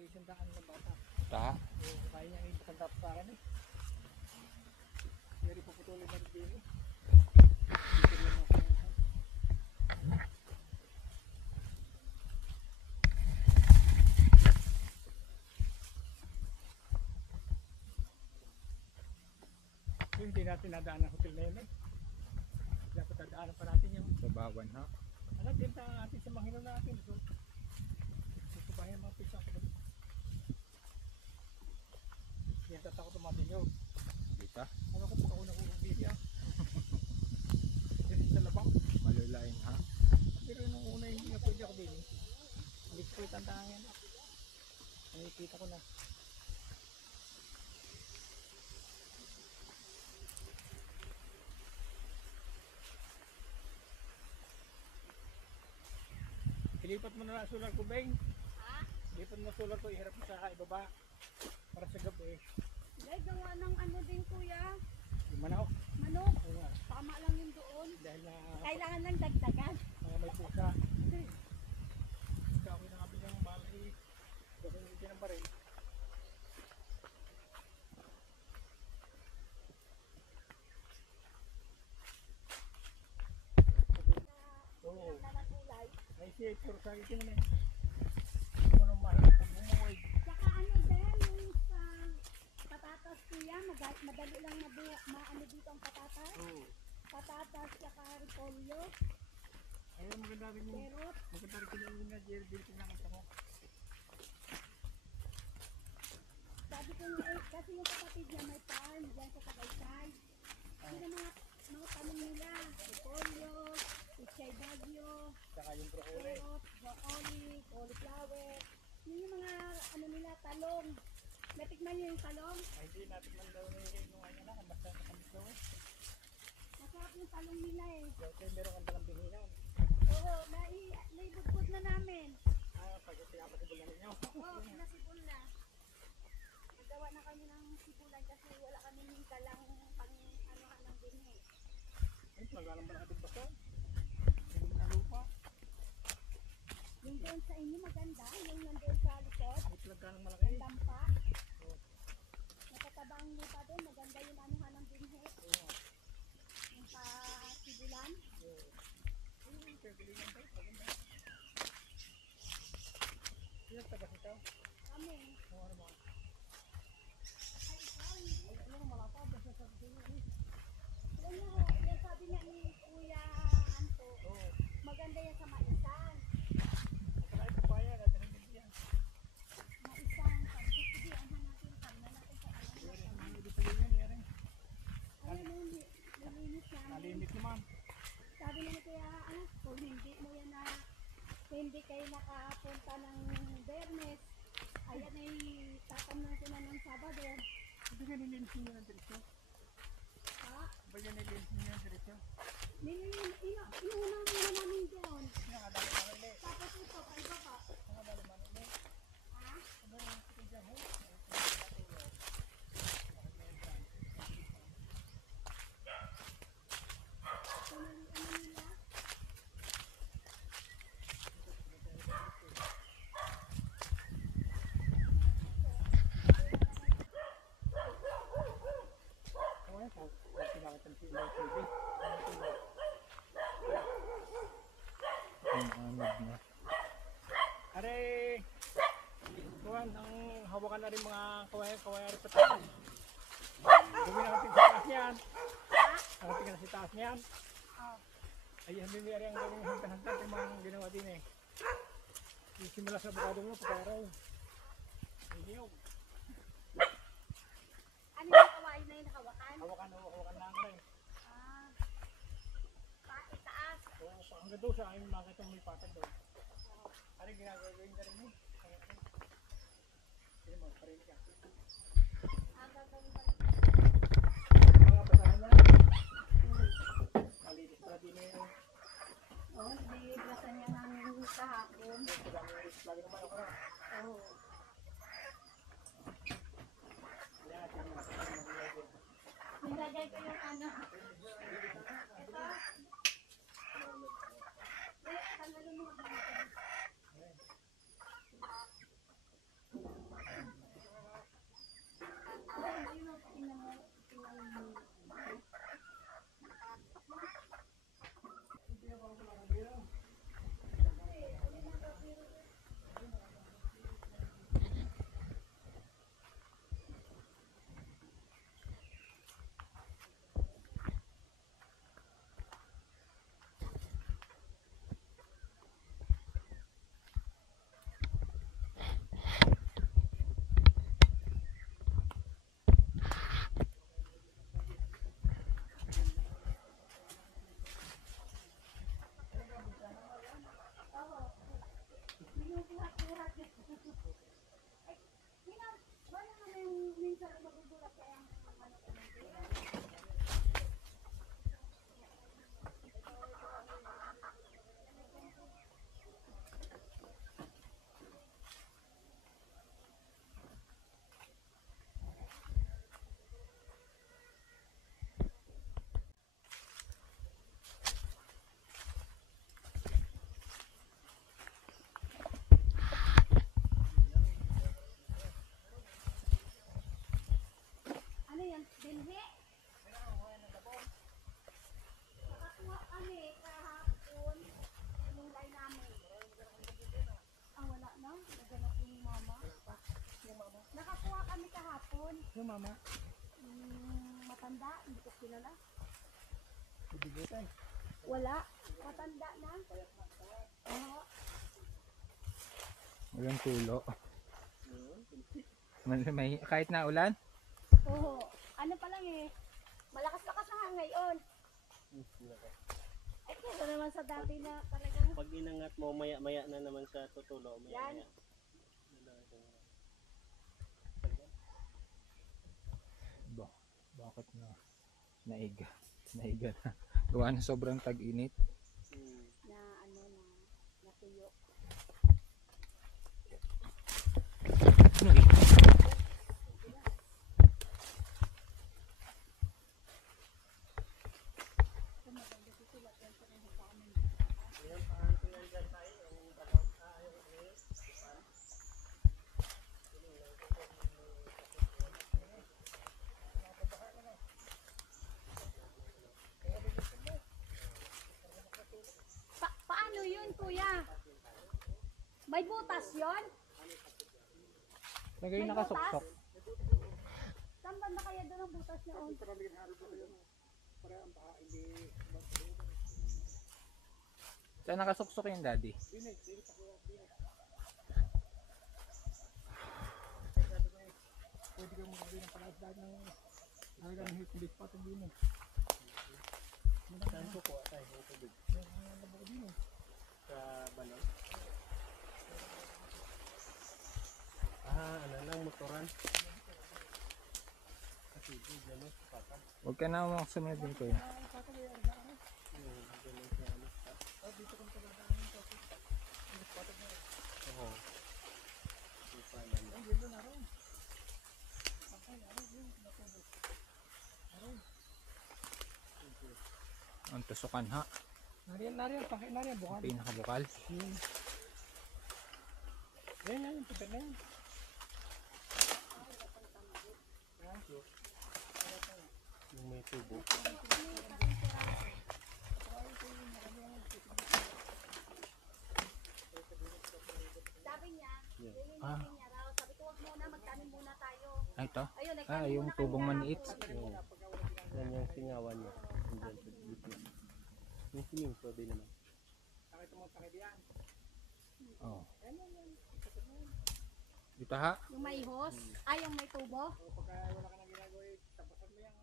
ito isang daan ng bata. Ta? Kaya niya yung sandap sa akin eh. Pero puputulin na rin din eh. Dito rin ako. Hindi natin nadaan ang hotel na yun eh. Dapat nadaanan pa natin yung Babawan ha? ano, benta natin sa Manghino natin. So, susubahin mga pisa ko. Yan tatakot tumatin yun. Dita? Ano ko pag ako nakulong dito ah. Kasi sa labang. Malulain ha? Pero nung una hindi na pwede ako din. Hindi ko itandaan yan. Nakikita ko na. Ilipat mo na lang solar ko, Beng. Ha? Ilipat mo solar ko, iharap mo sa ibaba. Para sa gabi. Dahil gawa ng ano din kuya, Yung manok. manok. Oo nga. Tama lang yun doon. Dahil na Kailangan lang dagdagan. may pusa. Hindi. Ikaw na kami ng balay. Gawin dito ng baril. Oo. Nanakulay. May siya, puro sa akin naman eh. Hindi mo nang mahirap kung bumuhay. Saka ano din, yung sa patatas kuya, madali lang maano dito ang patatas. Oo. Patatas, saka repolyo, Ayun, maganda rin yung carrot. maganda rin kinain na Jerry dito nakita mo. Sabi ko nga eh, kasi yung kapatid niya may farm dyan sa Tagaytay. Yun ang mga tanong nila, repolyo, pichay bagyo, Saka yung broccoli. carrot, broccoli, cauliflower. Yun yung mga ano nila, talong. Natikman niyo yung talong? Ay, hindi natin man daw nung ano na, basta nakamis daw eh. Masarap yung talong nila eh. Kasi meron kang dalang binhinan. Oo, naibudbud na namin. Pag pinapasibulan ninyo. Oo, pinasipon na. Nagawa na kami ng sipulan kasi wala kami yung kalang pang anuhan ng binhi. Ay, magalang ba natin basta? Hindi mo na lupa. Yung doon sa inyo maganda, yung nandoon sa likod, Ay, plug ka ng malaki. ang dampa. Oo. Natataba ang lupa doon, maganda yung anuhan ng binhi. Oo. Yung sa sibulan. Oo. Ay, kagalingan tayo. Maganda. Ilan tabas ito? Kami. Oo, ano mga. Ay, ikaw, hindi. Ay, ano, malapad. Basta sa sino eh. Alam niyo, yan sabi nga ni Kuya Anto, Oo. maganda yan sa maisan. Saka ito pa yan. At hindi yan. Maisan, sabi ko, sige, anhan natin, tanda natin sa alam Yari, natin. ang ibig sabihin yan, yari. Ayun, nilinis namin. Nalimit naman. Sabi na ni Kuya, kung hindi mo yan na, kung hindi kayo nakapunta ng Bernes, ayan ay tatamnan ko na ng Sabado. Hindi nga nilinis niyo ng diretso. Ha? Ba yan nilinis niyo ng diretso? Inuunang muna namin doon. Nakadali naman ulit. Tapos ito, kay baba. Nakadali naman ulit. Ha? Ano yung sige dyan ho? Ano nila? Ano po? Pinakita ng TV. Ang anod na. Are, kuhan, ang hawakan na rin mga kawayari pataas. Gawin natin sa taas niyan. Nakating ka na sa taas niyan. Ay, hindi nila ang gawin hanggang-hanggang yung mga ginawa din eh. Simula sa bukado mo, pagkaraw. Hindi yun. Ano yung kawain na yung nakawakan? Hawakan lang rin. Ah. Itaas. Oo, hanggang doon sa aking makita may patag doon. Ano ginagawin ka rin mo? Hindi mo, parinig ka. Gagawin ba? Mga basahan niya. Malinis pala din eh. Oo, nilibrasan niya namin kahapon. Lagi naman ako na. Oo. Yan, yan, yan. Nilagay ko yung ano. Ito. Tanggalin mo. Mama. Matanda, hindi ko kilala. Ibigay tayo. Wala, matanda na. Oo. Walang tulo. May, kahit na ulan? Oo. Ano pa lang eh. Malakas-lakas na nga ngayon. Ay, kaya naman sa dati na talagang Pag inangat mo, maya-maya na naman siya tutulo. yan. Maya-maya. Bakit na? Naiga. Naiga na. Gawa na sobrang tag-init. Na ano na natuyo. Ano eh? Paano yun, kuya? May butas yun? Lagay May nakasuksok. Saan ba na kaya doon ang butas noon? Saan nakasuksok yung daddy? Pwede kang magagawin ng palasdad ng halagang hiplit pa itong din eh. Saan ko po tayo ng tubig? Sa balon? Ano lang, motoran. Kasi ito, gano'n, patag. Huwag ka na mo sumunod din kuya. Gano'n siya, ano. Oo. Ito yan. Ang tusukan ha. Nariyan, pakit nariyan, bukan. Pinakabukal. Yan, yung puter na yan. Yung may tubo. Sabi niya, Ah. sabi niya raw, sabi ko wag muna, magtanim muna tayo. Ay ito. Ayun, Ah, nagtanim yung muna tubong kami maniit. kahapon. Yan yung singawan niya. Andyan sa dito. Yung siminto din naman. Pakita mo takip yan. Oh. Dito ha. Yung may hose, ay yung may tubo. O pagka wala ka nang ginagawa, tapasan mo yan.